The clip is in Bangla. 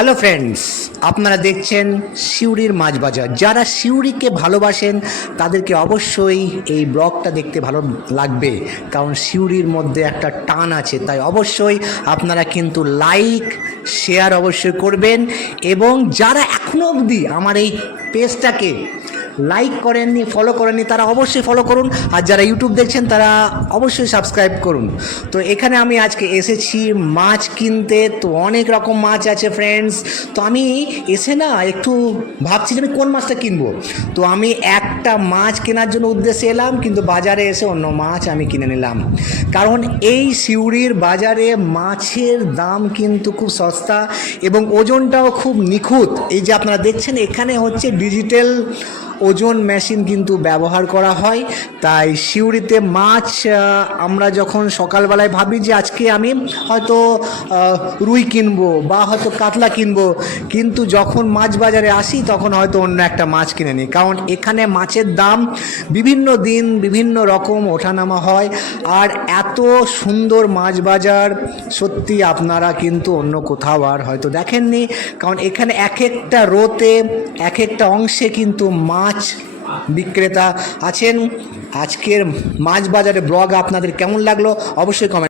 হ্যালো ফ্রেন্ডস, আপনারা দেখছেন সিউড়ির মাছ বাজার। যারা সিউড়িকে ভালোবাসেন তাদেরকে অবশ্যই এই ব্লগটা দেখতে ভালো লাগবে, কারণ সিউড়ির মধ্যে একটা টান আছে। তাই অবশ্যই আপনারা কিন্তু লাইক শেয়ার অবশ্যই করবেন, এবং যারা এখনও অবধি আমার এই পেজটাকে লাইক করেননি, ফলো করেননি, তারা অবশ্যই ফলো করুন। আর যারা ইউটিউব দেখছেন তারা অবশ্যই সাবস্ক্রাইব করুন। তো এখানে আমি আজকে এসেছি মাছ কিনতে। তো অনেক রকম মাছ আছে ফ্রেন্ডস। তো আমি এসে না একটু ভাবছি যে আমি কোন মাছটা কিনবো। তো আমি একটা মাছ কেনার জন্য উদ্দেশ্যে এলাম, কিন্তু বাজারে এসে অন্য মাছ আমি কিনে নিলাম। কারণ এই সিউড়ির বাজারে মাছের দাম কিন্তু খুব সস্তা এবং ওজনটাও খুব নিখুঁত। এই যে আপনারা দেখছেন এখানে হচ্ছে ডিজিটাল ওজন মেশিন কিন্তু ব্যবহার করা হয়। তাই সিউড়িতে মাছ আমরা যখন সকালবেলায় ভাবি যে আজকে আমি হয়তো রুই কিনবো বা হয়তো কাতলা কিনবো, কিন্তু যখন মাছ বাজারে আসি তখন হয়তো অন্য একটা মাছ কিনে নিই। কারণ এখানে মাছের দাম বিভিন্ন দিন বিভিন্ন রকম ওঠানামা হয়। আর এত সুন্দর মাছ বাজার সত্যি আপনারা কিন্তু অন্য কোথাও আর হয়তো দেখেননি। কারণ এখানে এক একটা রোতে এক একটা অংশে কিন্তু মাছ বিক্রেতা আছেন। আজকের মাছ বাজারে ব্লগ আপনাদের কেমন লাগলো অবশ্যই কমেন্ট